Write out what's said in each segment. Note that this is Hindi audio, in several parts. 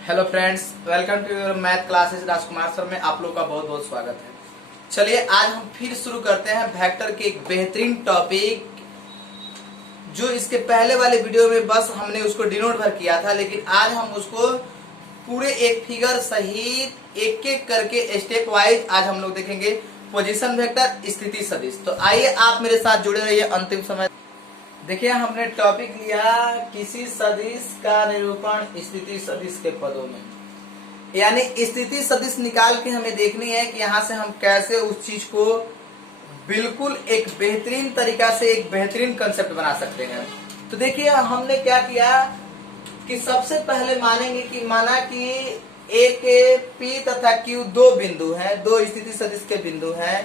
Hello friends, welcome to your math classes. Rajkumar sir में आप लोग का बहुत बहुत स्वागत है। चलिए आज हम फिर शुरू करते हैं वेक्टर के एक बेहतरीन टॉपिक, जो इसके पहले वाले वीडियो में बस हमने उसको डिनोट भर किया था, लेकिन आज हम उसको पूरे एक फिगर सहित एक एक करके स्टेप वाइज आज हम लोग देखेंगे। पोजीशन वेक्टर, स्थिति सदिश। तो आइए आप मेरे साथ जुड़े रहिए अंतिम समय। देखिए, हमने टॉपिक लिया किसी सदिश का निरूपण स्थिति सदिश के पदों में, यानी स्थिति सदिश निकाल के हमें देखनी है कि यहाँ से हम कैसे उस चीज को बिल्कुल एक बेहतरीन तरीका से एक बेहतरीन कंसेप्ट बना सकते हैं। तो देखिए, हमने क्या किया कि सबसे पहले मानेंगे कि माना कि एक P तथा Q दो बिंदु हैं, दो स्थिति सदिश के बिंदु हैं।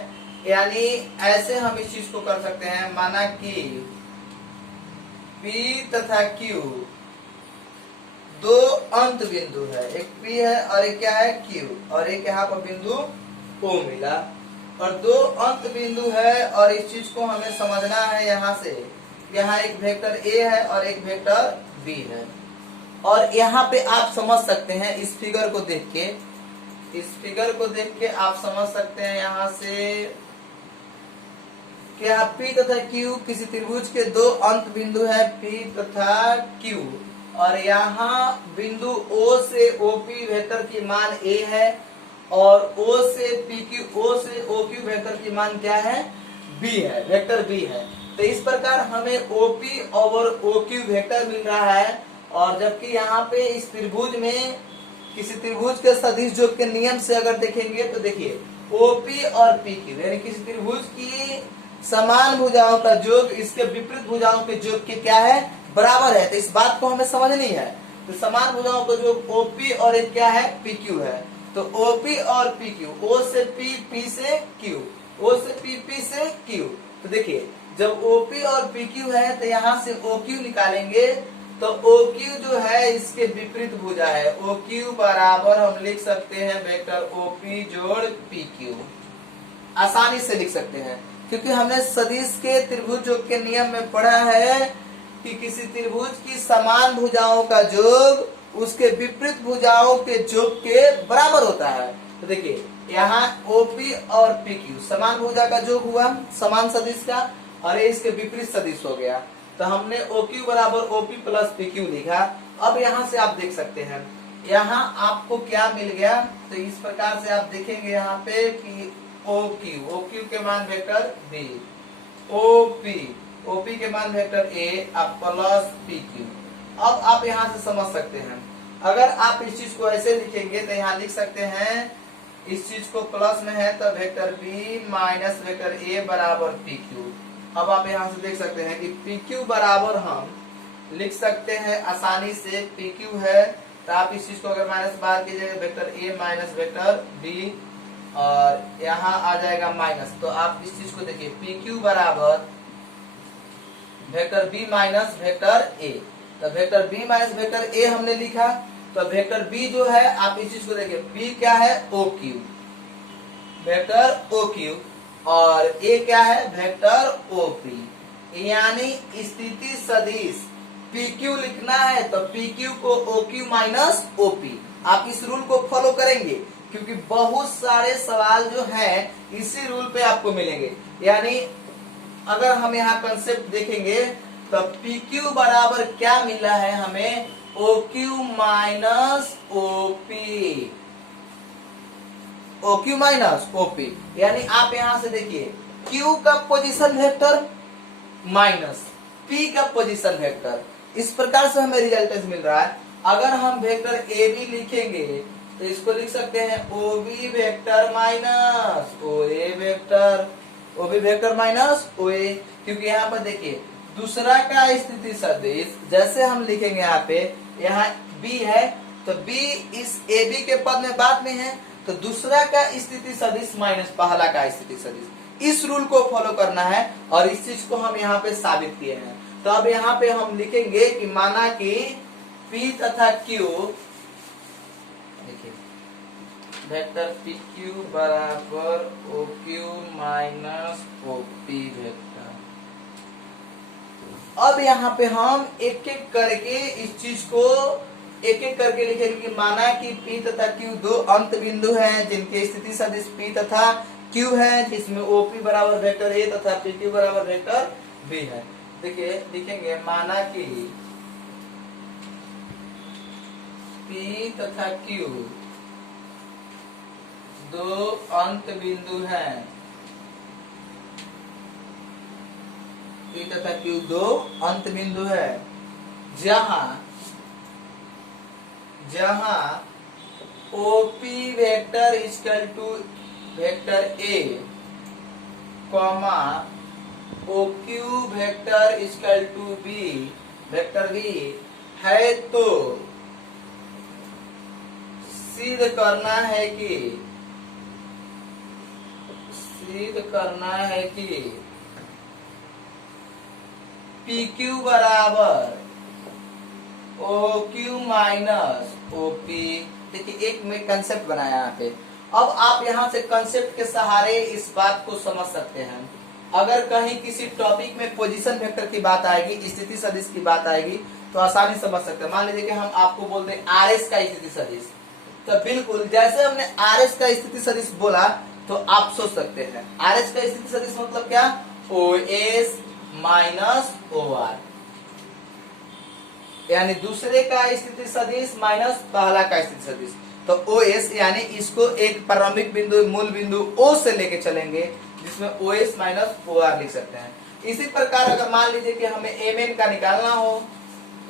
यानी ऐसे हम इस चीज को कर सकते हैं, माना कि P तथा Q दो अंत बिंदु है, एक P है और एक क्या है Q, और एक यहाँ पर बिंदु O मिला, और दो अंत बिंदु है। और इस चीज को हमें समझना है, यहाँ से यहाँ एक वेक्टर A है और एक वेक्टर B है। और यहाँ पे आप समझ सकते हैं इस फिगर को देख के, आप समझ सकते हैं यहाँ से कि P तथा Q किसी त्रिभुज के दो अंत बिंदु है, P तथा Q, और यहाँ बिंदु O से OP वेक्टर की मान A है, और O से OQ वेक्टर की मान क्या है, B है, वेक्टर B है। तो इस प्रकार हमें OP और OQ वेक्टर मिल रहा है। और जबकि यहाँ पे इस त्रिभुज में किसी त्रिभुज के सदिश योग के नियम से अगर देखेंगे तो देखिए OP और PQ यानी किसी त्रिभुज की समान भुजाओं का योग इसके विपरीत भुजाओं के योग के क्या है, बराबर है। तो इस बात को हमें समझनी है। तो समान भुजाओं का योग OP और एक क्या है, PQ है। तो OP और PQ, O से P, P से Q, O से P, P से Q। तो देखिए, जब OP और PQ है तो यहाँ से OQ निकालेंगे, तो OQ जो है इसके विपरीत भुजा है। OQ बराबर हम लिख सकते हैं वेक्टर OP जोड़ PQ, आसानी से लिख सकते हैं, क्योंकि हमने सदिश के त्रिभुज योग के नियम में पढ़ा है कि किसी त्रिभुज की समान भुजाओं का योग उसके विपरीत भुजाओं के योग के बराबर होता है। तो देखिए, यहाँ OP और PQ समान भुजा का योग हुआ, समान सदिश का, और ये इसके विपरीत सदिश हो गया। तो हमने OQ बराबर OP प्लस PQ लिखा। अब यहाँ से आप देख सकते हैं, यहाँ आपको क्या मिल गया। तो इस प्रकार से आप देखेंगे यहाँ पे कि OQ के मान वेक्टर B, OP के मान वेक्टर A, अब प्लस PQ। अब आप यहाँ से समझ सकते हैं, अगर आप इस चीज को ऐसे लिखेंगे तो यहाँ लिख सकते हैं, इस चीज को प्लस में है तो vector B minus vector A बराबर PQ। अब आप यहाँ से देख सकते हैं कि PQ बराबर हम लिख सकते हैं आसानी से, PQ है तो आप इस चीज को अगर माइनस बाहर कीजिएगा, vector A minus vector B, और यहाँ आ जाएगा माइनस। तो आप इस चीज को देखिए, PQ बराबर vector B minus vector A। तो vector B minus vector A हमने लिखा, तो वेक्टर B जो है आप इस चीज को देखिए, B क्या है, OQ, वेक्टर OQ, और A क्या है, वेक्टर OP। यानी स्थिति सदिश PQ लिखना है तो PQ को OQ माइनस OP। आप इस रूल को फॉलो करेंगे, क्योंकि बहुत सारे सवाल जो हैं इसी रूल पे आपको मिलेंगे। यानी अगर हम यहाँ कंसेप्ट देखेंगे तो PQ बराबर क्या मिला है हमें, OQ minus OP, OQ minus OP। यानी आप यहां से देखिए, Q का पोजीशन वेक्टर माइनस P का पोजीशन वेक्टर, इस प्रकार से हमें रिजल्टेंट मिल रहा है। अगर हम वेक्टर AB लिखेंगे तो इसको लिख सकते हैं OB vector minus OA vector, OB vector minus OA, क्योंकि यहाँ पर देखिए दूसरा का स्थिति सदिश जैसे हम लिखेंगे, यहाँ पे यहाँ B है तो B इस AB के पद में बाद में है, तो दूसरा का स्थिति सदिश माइनस पहला का स्थिति सदिश, इस रूल को फॉलो करना है। और इस चीज को हम यहाँ पे साबित किए हैं। तो अब यहाँ पे हम लिखेंगे कि माना कि P तथा Q, देखिए वेक्टर PQ बराबर OQ माइनस OP वेक्टर। अब यहाँ पे हम एक एक करके इस चीज को एक एक करके लिखेंगे कि माना कि P तथा Q दो अंत बिंदु हैं जिनके स्थिति सदिश P तथा Q है, जिसमें OP बराबर वेक्टर A तथा PQ बराबर वेक्टर B है। देखिए लिखेंगे माना कि P तथा Q दो अंत बिंदु हैं, P तथा Q दो अंत बिंदु है जहां OP vector equal to vector A, comma OQ vector equal to B vector B है, तो सिद्ध करना है कि PQ बराबर OQ माइनस OP। देखिए एक में कंसेप्ट बनाया यहाँ पे। अब आप यहाँ से कंसेप्ट के सहारे इस बात को समझ सकते हैं। अगर कहीं किसी टॉपिक में पोजीशन वेक्टर की बात आएगी, स्थिति सदिश की बात आएगी, तो आसानी समझ सकते हैं। मान लीजिए कि हम आपको बोल दें RS का स्थिति सदिश, तो बिल्कुल जैसे हमने RS का स्थिति सदिश बोला तो आप सोच सकते हैं RS का स्थिति सदिश मतलब क्या, OS माइनस OR, यानी दूसरे का स्थिति सदिश माइनस पहला का स्थिति सदिश। तो OS यानी इसको एक प्रारंभिक बिंदु मूल बिंदु O से लेके चलेंगे, जिसमें OS माइनस OR लिख सकते हैं। इसी प्रकार अगर मान लीजिए कि हमें MN का निकालना हो,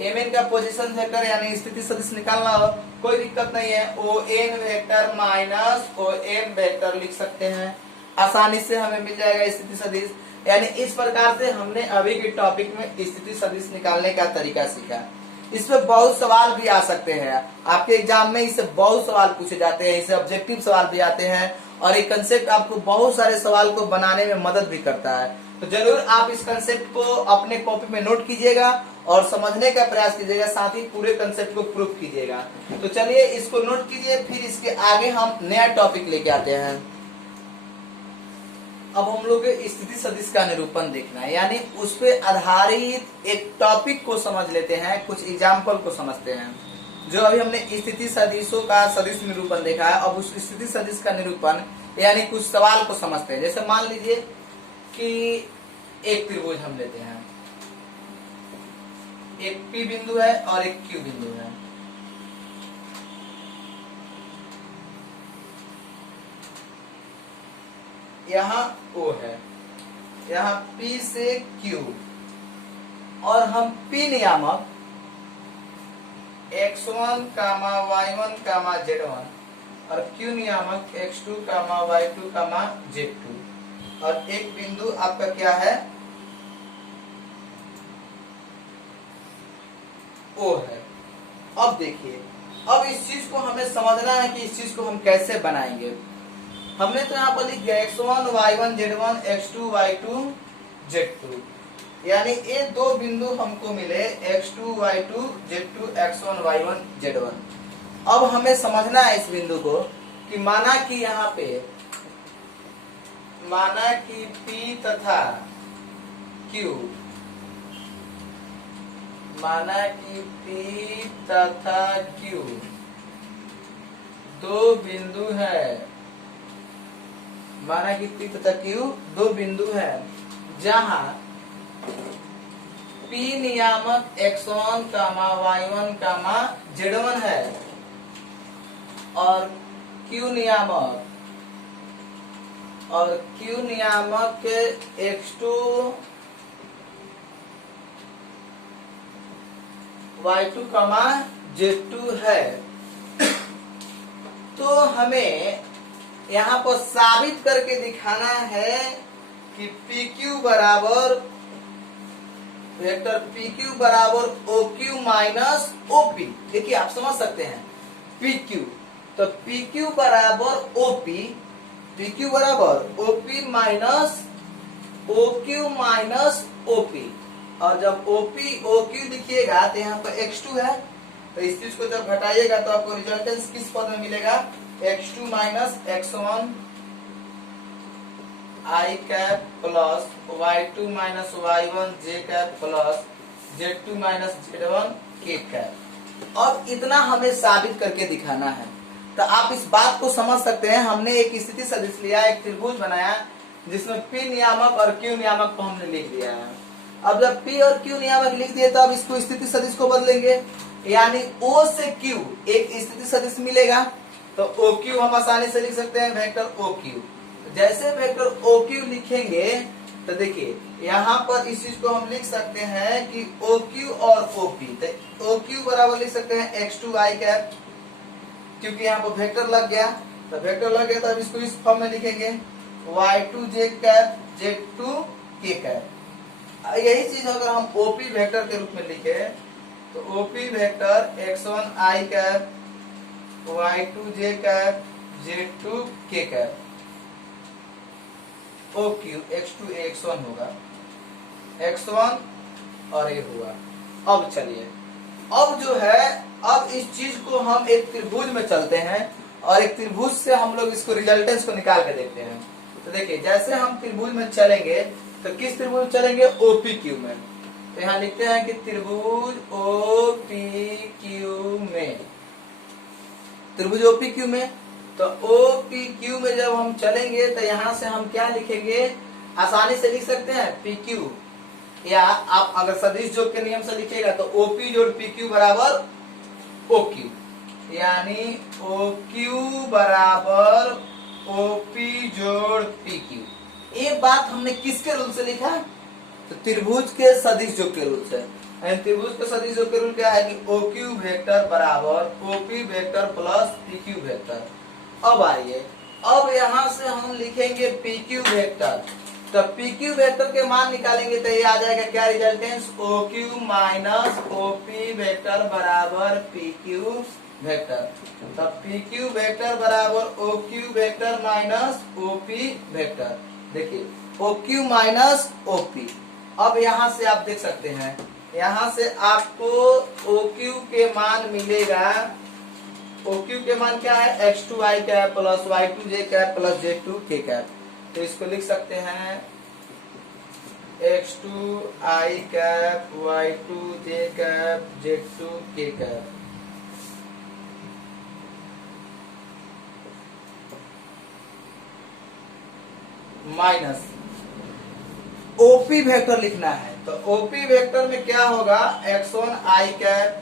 MN का पोजीशन वेक्टर यानी स्थिति सदिश निकालना हो, कोई दिक्कत नहीं है, ON vector minus OM vector लिख सकते हैं, आसानी से हमें मिल जाएगा स्थिति सदिश। यानी इस प्रकार से हमने अभी के टॉपिक में स्थिति सदिश निकालने का तरीका सीखा। इसमें बहुत सवाल भी आ सकते हैं, आपके एग्जाम में इससे बहुत सवाल पूछे जाते हैं, इससे ऑब्जेक्टिव सवाल भी आते हैं, और ये कंसेप्ट आपको बहुत सारे सवाल को बनाने में मदद भी करता है। तो जरूर आप इस कंसेप्ट को अपने कॉपी में नोट कीजिएगा और समझने का प्रयास कीजिएगा, साथ ही पूरे कंसेप्ट को प्रूव कीजिएगा। तो चलिए इसको नोट कीजिए, फिर इसके आगे हम नया टॉपिक लेके आते हैं। अब हम लोग स्थिति सदिश का निरूपण देखना है, यानी उस पर आधारित एक टॉपिक को समझ लेते हैं, कुछ एग्जाम्पल को समझते हैं। जो अभी हमने स्थिति सदिशों का सदिश निरूपण देखा है, अब उस स्थिति सदिश का निरूपण यानी कुछ सवाल को समझते हैं। जैसे मान लीजिए कि एक त्रिभुज हम लेते हैं, एक P बिंदु है और एक Q बिंदु है। यहाँ O है, यहाँ P से Q, और हम P नियामक x1, y1, z1 और Q नियामक x2, y2, z2, और एक बिंदु आपका क्या है, O है। अब देखिए, अब इस चीज को हमें समझना है कि इस चीज को हम कैसे बनाएंगे। हमने तो यहाँ पर लिख दिया x1, y1, z1, x2, y2, z2, यानी ये दो बिंदु हमको मिले x2, y2, z2, x1, y1, z1। अब हमें समझना है इस बिंदु को कि माना कि यहाँ पे P तथा Q, माना कि P तथा Q दो बिंदु है, माना कि P तथा Q दो बिंदु है जहां P नियामक x1, y1, z1 है और Q नियामक x2, y2, z2 है। तो हमें यहाँ पर साबित करके दिखाना है कि PQ बराबर वेक्टर PQ बराबर OQ माइनस OP। देखिए आप समझ सकते हैं PQ, तो PQ बराबर PQ बराबर OP minus OQ minus OP, और जब OQ लिखिएगा तो यहाँ पर x2 है, तो इस चीज को जब घटाइएगा तो आपको रिजल्टेंस किस पद में मिलेगा, x2 minus x1 I cap plus y2 minus y1 j cap plus z2 minus z1 k cap. अब इतना हमें साबित करके दिखाना है। तो आप इस बात को समझ सकते हैं, हमने एक स्थिति सदिश लिया, एक त्रिभुज बनाया जिसमें P नियामक और Q नियामक को हमने लिख दिया है। अब जब P और Q नियामक लिख दिए तो अब इसको स्थिति सदिश को बदलेंगे, यानी O से Q एक स्थिति सदिश मिलेगा। तो OQ हम आसानी से लिख सकते हैं वेक्टर OQ। जैसे वेक्टर OQ लिखेंगे तो देखिए यहाँ पर इस चीज को हम लिख सकते हैं कि OQ और OP, तो OQ बराबर लिख सकते हैं x2i कैप, क्योंकि यहाँ पर वेक्टर लग गया, तो वेक्टर लग गया तो अब इसको इस फॉर्म में लिखेंगे y2j कैप z2k कैप। यही चीज अगर हम OP वेक्टर के रूप में लिखे तो OP vector x1i cap y2j cap z2k cap, OQ x2 x1 होगा, x1 और ये हुआ। अब चलिए, अब जो है, अब इस चीज को हम एक त्रिभुज में चलते हैं और एक त्रिभुज से हम लोग इसको रिजल्टेंस को निकाल के देखते हैं। तो देखिए जैसे हम त्रिभुज में चलेंगे तो किस त्रिभुज में चलेंगे, OPQ में। तो यहाँ लिखते हैं कि त्रिभुज OPQ में, त्रिभुज OPQ में। तो OPQ में जब हम चलेंगे तो यहाँ से हम क्या लिखेंगे, आसानी से लिख सकते हैं PQ, या आप अगर सदिश जोड़ के नियम से लिखिएगा तो OP जोड़ PQ बराबर OQ, यानी OQ बराबर OP जोड़ PQ। ये बात हमने किसके रूल से लिखा, तो त्रिभुज के सदिश जोड़ के रूल से। त्रिभुज के सदिश जोड़ के रूल क्या है कि OQ वेक्टर बराबर OP vector plus PQ vector. अब आइए, अब यहाँ से हम लिखेंगे PQ वेक्टर, तो PQ वेक्टर के मान निकालेंगे तो ये आ जाएगा क्या रिजल्टेंस, OQ माइनस OP वेक्टर बराबर PQ वेक्टर। तो PQ वेक्टर बराबर OQ vector minus OP vector. देखिए OQ माइनस OP। अब यहाँ से आप देख सकते हैं, यहाँ से आपको OQ के मान मिलेगा, OQ के मान क्या है, x2i cap plus y2j cap plus z2k cap. तो इसको लिख सकते हैं x2i cap y2j cap z2k cap minus OP vector लिखना है। तो OP वेक्टर में क्या होगा, x1i cap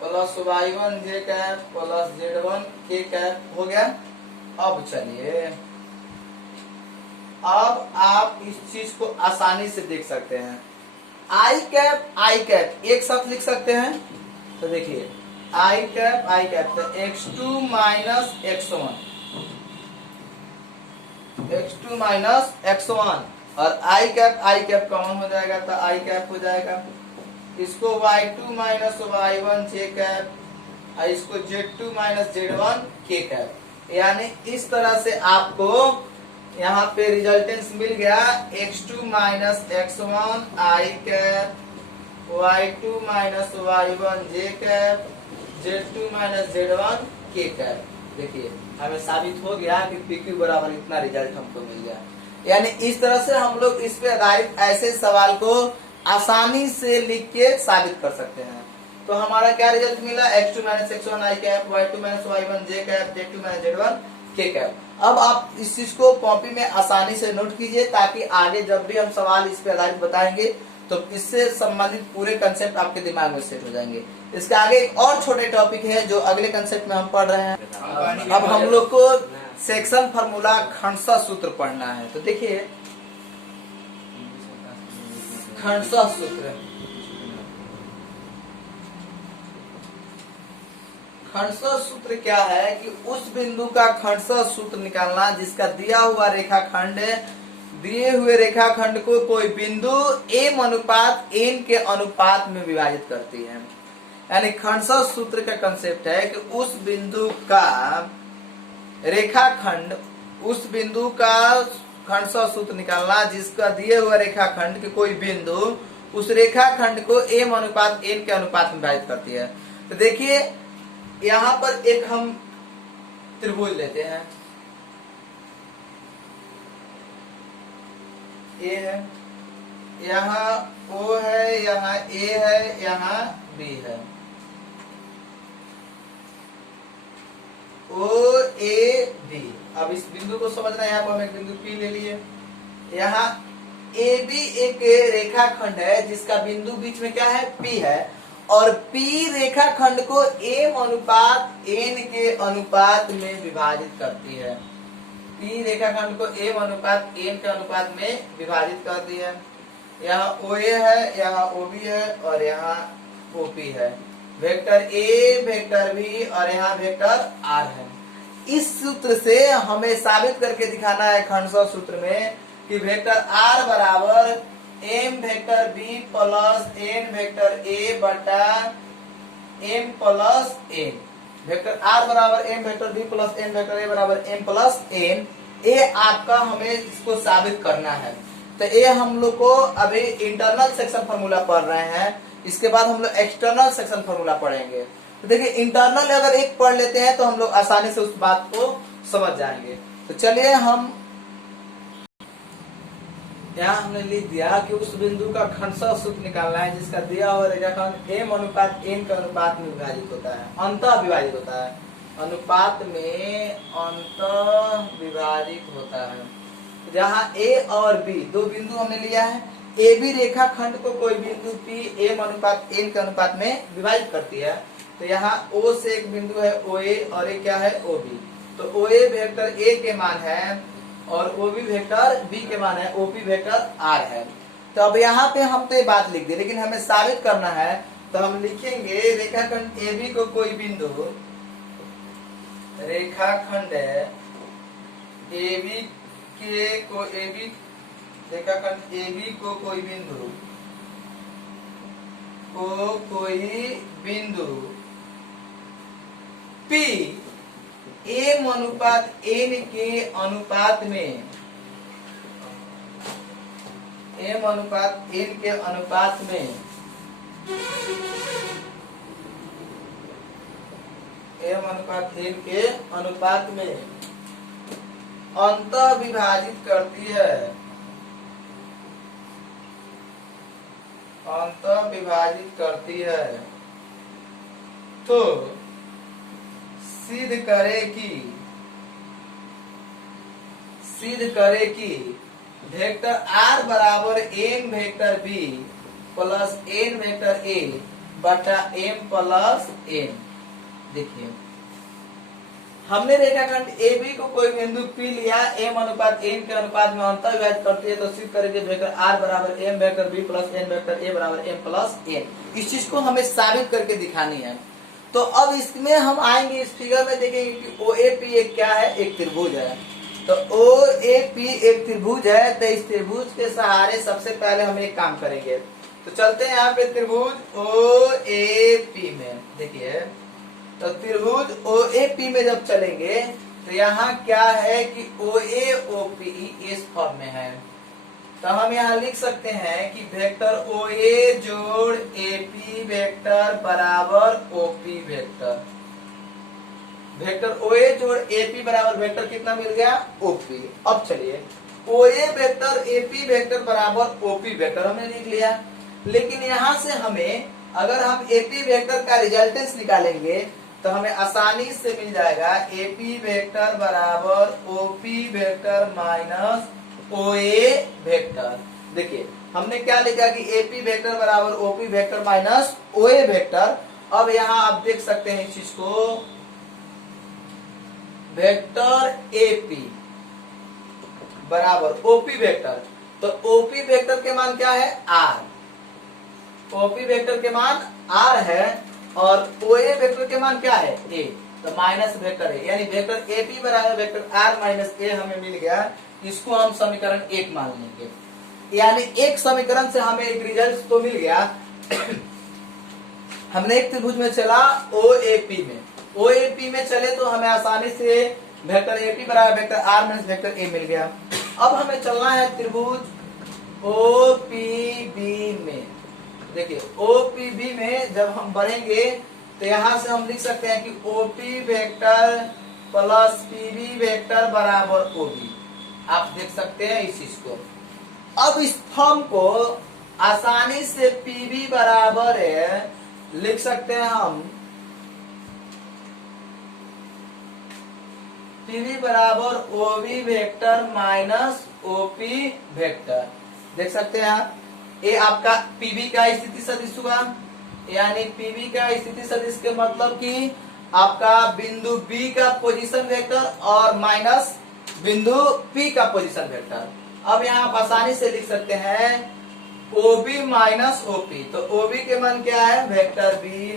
plus y1j cap plus z1k cap हो गया। अब चलिए, अब आप इस चीज को आसानी से देख सकते हैं, i कैप एक साथ लिख सकते हैं। तो देखिए i कैप तो x2 माइनस x1 और i कैप कॉमन हो जाएगा तो i कैप हो जाएगा। इसको y2 माइनस y1j कैप और इसको z2 माइनस z1k कैप, यानी इस तरह से आपको यहाँ पे रिजल्टेंस मिल गया x2 minus x1 i cap y2 minus y1j cap z2 minus z1k cap. देखिए हमें साबित हो गया कि PQ बराबर इतना रिजल्ट हमको मिल गया। यानी इस तरह से हम लोग इस पे आधारित ऐसे सवाल को आसानी से लिख के साबित कर सकते हैं। तो हमारा क्या रिजल्ट मिला, x2 minus x1 i cap y2 minus y1j cap z2 minus z1k cap. अब आप इस चीज को कॉपी में आसानी से नोट कीजिए ताकि आगे जब भी हम सवाल इस पे आधारित बताएंगे तो इससे संबंधित पूरे कंसेप्ट आपके दिमाग में सेट हो जाएंगे। इसके आगे एक और छोटे टॉपिक है जो अगले कंसेप्ट में हम पढ़ रहे हैं। अब हम लोग को सेक्शन फार्मूला खंडसा सूत्र पढ़ना है। तो देखिए खंडसा सूत्र, खंडसा सूत्र क्या है कि उस बिंदु का खंडसा सूत्र निकालना जिसका दिया हुआ रेखाखंड, दिए हुए रेखाखंड को कोई बिंदु m अनुपात n के अनुपात में विभाजित करती है। यानी खंडसा सूत्र का कंसेप्ट है कि उस बिंदु का रेखाखंड, उस बिंदु का खंडसा सूत्र निकालना जिसका दिए हुआ रेखाखंड के कोई बिंदु उस रेखाखंड को m अनुपात n के अनुपात में विभाजित करती है। तो देखिए यहाँ पर एक हम त्रिभुज लेते हैं, ये है यहाँ O है, यहाँ A है, यहाँ B है। O A B। अब इस बिंदु को समझना है, यहाँ पर हम एक बिंदु P ले लिए। यहाँ AB एक रेखाखंड है जिसका बिंदु बीच में क्या है, P है, और P रेखाखंड को M अनुपात N के अनुपात में विभाजित करती है। P रेखाखंड को M अनुपात N के अनुपात में विभाजित करती है। यहाँ OA है, यहाँ OB है, और यहाँ OP है। वेक्टर A, वेक्टर B और यहाँ वेक्टर R है। इस सूत्र से हमें साबित करके दिखाना है खंडशः सूत्र में कि वेक्टर R बराबर M vector B plus N vector A बटा M plus N। Vector R बराबर M vector B plus N vector A बराबर M प्लस N। ये आपका हमें इसको साबित करना है। तो ये हम लोग को अभी इंटरनल सेक्शन फार्मूला पढ़ रहे हैं, इसके बाद हम लोग एक्सटर्नल सेक्शन फार्मूला पढ़ेंगे। तो देखिए इंटरनल अगर एक पढ़ लेते हैं तो हम लोग आसानी से उस बात को समझ जाएंगे। तो चलिए हम यहाँ हमने लिख दिया कि उस बिंदु का खंडशः सूत्र निकालना है जिसका दिया हुआ रेखाखंड M अनुपात N के अनुपात में विभाजित होता है, अंतः विभाजित होता है, अनुपात में अंतः विभाजित होता है। जहाँ A और B दो बिंदु हमने लिया है। AB रेखाखंड को कोई बिंदु P M अनुपात N के अनुपात में विभाजित करती है। तो यहाँ O से एक बिंदु है OA और ये क्या है OB। तो OA वेक्टर A के मान है और OB वेक्टर B के मान है, OP वेक्टर R है। तो अब यहाँ पे हम तो ये बात लिख दी, लेकिन हमें साबित करना है। तो हम लिखेंगे रेखाखंड AB को कोई बिंदु, रेखाखंड AB रेखाखंड AB को कोई बिंदु P M अनुपात N के अनुपात में, M अनुपात N के अनुपात में, M अनुपात N के अनुपात में अंतः विभाजित करती है, अंतः विभाजित करती है। तो सिद्ध करे कि वेक्टर R बराबर M vector B plus N vector A बटा M प्लस N। देखिए हमने रेखाखंड AB को कोई बिंदु P लिया, M अनुपात N के अनुपात में अंतः विभाजित करती है। तो सिद्ध करेंगे वेक्टर R बराबर M vector B plus N vector A बराबर M प्लस N। इस चीज को हमें साबित करके दिखानी है। तो अब इसमें हम आएंगे, इस फिगर में देखेंगे कि OAP एक क्या है, एक त्रिभुज है। तो OAP एक त्रिभुज है। तो इस त्रिभुज के सहारे सबसे पहले हम एक काम करेंगे। तो चलते हैं यहाँ पे त्रिभुज OAP में। देखिए तो त्रिभुज OAP में जब चलेंगे तो यहाँ क्या है कि OAOP इस फॉर्म में है। तो हम यहाँ लिख सकते हैं कि वेक्टर OA जोड़ AP वेक्टर बराबर OP वेक्टर। वेक्टर OA जोड़ AP बराबर वेक्टर कितना मिल गया, OP। अब चलिए OA वेक्टर AP वेक्टर बराबर OP वेक्टर हमने लिख लिया। लेकिन यहाँ से हमें अगर हम AP वेक्टर का रिजल्टेंस निकालेंगे तो हमें आसानी से मिल जाएगा AP वेक्टर बराबर OP vector minus OA vector. देखिए हमने क्या लिखा कि AP वेक्टर बराबर OP vector minus OA vector. अब यहाँ आप देख सकते हैं इस चीज को, वेक्टर AP बराबर OP वेक्टर। तो OP वेक्टर के मान क्या है, R। OP वेक्टर के मान R है और OA वेक्टर के मान क्या है, A। तो माइनस वेक्टर है, यानी वेक्टर AP बराबर वेक्टर R माइनस A हमें मिल गया। इसको हम समीकरण 1 मान लेंगे। यानी एक समीकरण से हमें एक रिजल्ट तो मिल गया। हमने एक त्रिभुज में चला OAP में, OAP में चले तो हमें आसानी से वेक्टर AP बराबर vector R minus vector A मिल गया। अब हमें चलना है त्रिभुज OPB में। देखिए OPB में जब हम बढ़ेंगे तो यहां से हम लिख सकते हैं कि OP vector plus PB vector बराबर OB। आप देख सकते हैं इस चीज को। अब इस फॉर्म को आसानी से पीवी बराबर है, लिख सकते हैं हम पीवी बराबर ओवी वेक्टर माइनस ओपी वेक्टर। देख सकते हैं आप, ये आपका पीवी का स्थिति सदिश हुआ, यानी पीवी का स्थिति सदिश के मतलब कि आपका बिंदु बी का पोजीशन वेक्टर और माइनस बिंदु पी का पोजीशन वेक्टर। अब यहाँ आप आसानी से लिख सकते हैं ओबी माइनस ओपी। तो ओबी के मान क्या है, वेक्टर बी,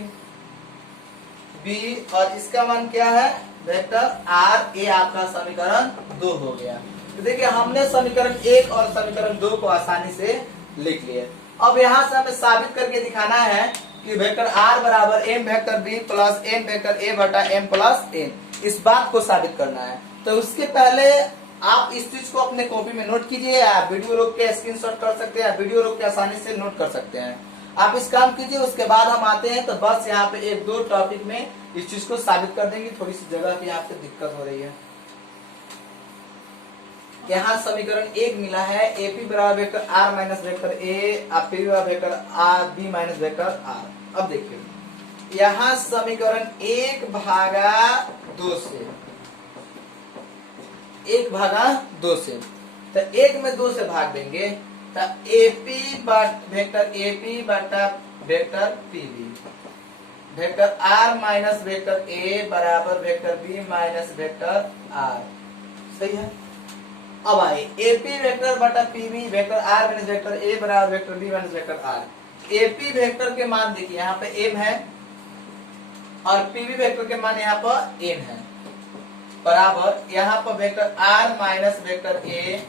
बी और इसका मान क्या है, वेक्टर आर। ये आपका समीकरण 2 हो गया। तो देखिए हमने समीकरण 1 और समीकरण 2 को आसानी से लिख लिए। अब यहाँ से हमें साबित करके दिखाना है कि वेक्टर आर बराबर M vector B plus N vector A बटा एम प्लस एन, इस बात को साबित करना है। तो उसके पहले आप इस चीज को अपने कॉपी में नोट कीजिए, या वीडियो रोक के स्क्रीनशॉट कर सकते हैं, वीडियो रोक के आसानी से नोट कर सकते हैं। आप इस काम कीजिए, उसके बाद हम आते हैं। तो बस यहाँ पे 1-2 टॉपिक में इस चीज को साबित कर देंगे। थोड़ी सी जगह की यहाँ पे दिक्कत हो रही है। यहाँ समीकरण 1 मिला है, एपी बराबर vector are minus vector a, p बराबर vector r b minus vector are. अब देखिए यहाँ समीकरण 1/2 से, 1/2 से, तो 1 में 2 से भाग देंगे तो एपी वेक्टर एपी बटा vector PB, vector are minus vector ए बराबर vector B minus vector r. सही है। अब आए एपी वेक्टर बटा PB vector are minus vector ए बराबर vector B minus vector r. AP vector के मान देखिए यहाँ पे एम है और पीबी वेक्टर के मान यहाँ पर एन है, बराबर यहाँ पर vector are minus vector A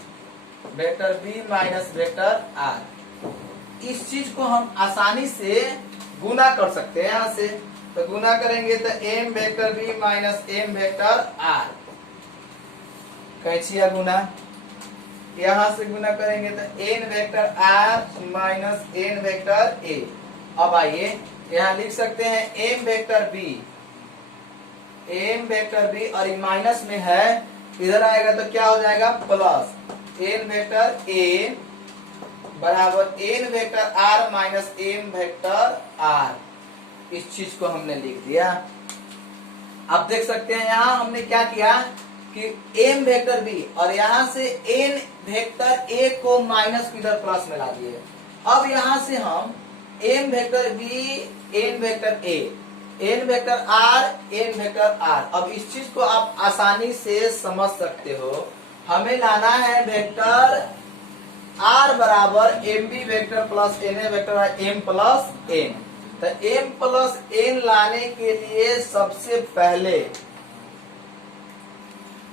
vector B minus vector R. इस चीज को हम आसानी से गुना कर सकते हैं। यहाँ से तो गुना करेंगे तो m vector B minus M vector r, कैचिया गुना, यहाँ से गुना करेंगे तो n vector are minus n vector ए। अब आइए यहाँ लिख सकते हैं m vector b, m vector b और माइनस में है, इधर आएगा तो क्या हो जाएगा प्लस एन वेक्टर ए बराबर N vector are minus M vector R. इस चीज को हमने लिख दिया। अब देख सकते हैं यहाँ हमने क्या किया कि एम वेक्टर बी और यहाँ से एन वेक्टर ए को माइनस को इधर प्लस में ला दिए। अब यहाँ से हम M vector B N vector A N vector R N vector are. अब इस चीज को आप आसानी से समझ सकते हो। हमें लाना है वेक्टर आर बराबर m b vector plus n a vector m plus n. तो एम प्लस एन लाने के लिए सबसे पहले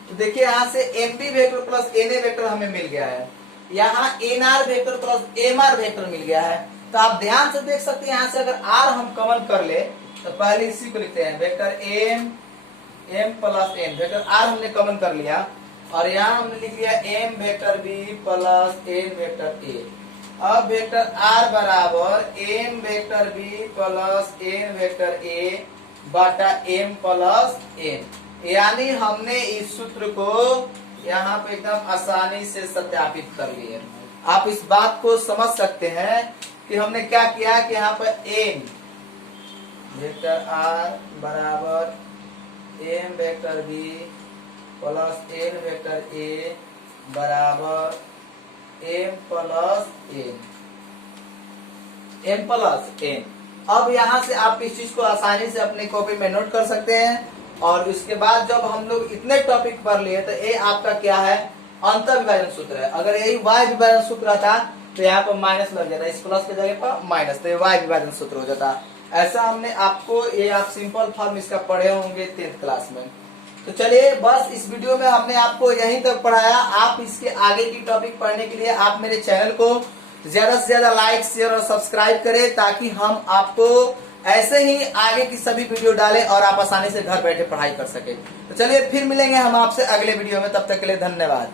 तो देखिए यहाँ से m b vector plus n a vector हमें मिल गया है, यहाँ n r vector plus m r vector मिल गया है। तो आप ध्यान से देख सकते हैं यहाँ से अगर आर हम कॉमन कर ले तो पहले इसी को लिखते हैं vector M M plus N, vector R हमने कॉमन कर लिया और यहाँ हमने लिख लिया M vector B plus N vector ए। अब वेक्टर आर बराबर M vector B plus N vector A बटा एम प्लस एन, यानी हमने इस सूत्र को यहाँ पे एकदम आसानी से सत्यापित कर लिए। आप इस बात को समझ सकते हैं कि हमने क्या किया कि यहाँ पर एम वेक्टर आर बराबर M vector B plus N vector ए बराबर एम प्लस एन। अब यहाँ से आप इस चीज को आसानी से अपने कॉपी में नोट कर सकते हैं। और उसके बाद जब हम लोग इतने टॉपिक पढ़ लिए तो ये आपका क्या है, अंतर विभाजन सूत्र है। अगर यही वाई विभाजन सूत्र था तो यहाँ पर माइनस लग जाता, इस प्लस के जगह पर माइनस, तो ये वाई विभाजन सूत्र हो जाता। ऐसा हमने आपको, ये आप सिंपल फॉर्म इसका पढ़े होंगे 10th क्लास में। तो चलिए बस इस वीडियो में हमने आपको यहीं तक पढ़ाया। आप इसके आगे की टॉपिक पढ़ने के लिए आप मेरे चैनल को ज्यादा से ज्यादा लाइक शेयर और सब्सक्राइब करें, ताकि हम आपको ऐसे ही आगे की सभी वीडियो डालें और आप आसानी से घर बैठे पढ़ाई कर सके। तो चलिए फिर मिलेंगे हम आपसे अगले वीडियो में, तब तक के लिए धन्यवाद।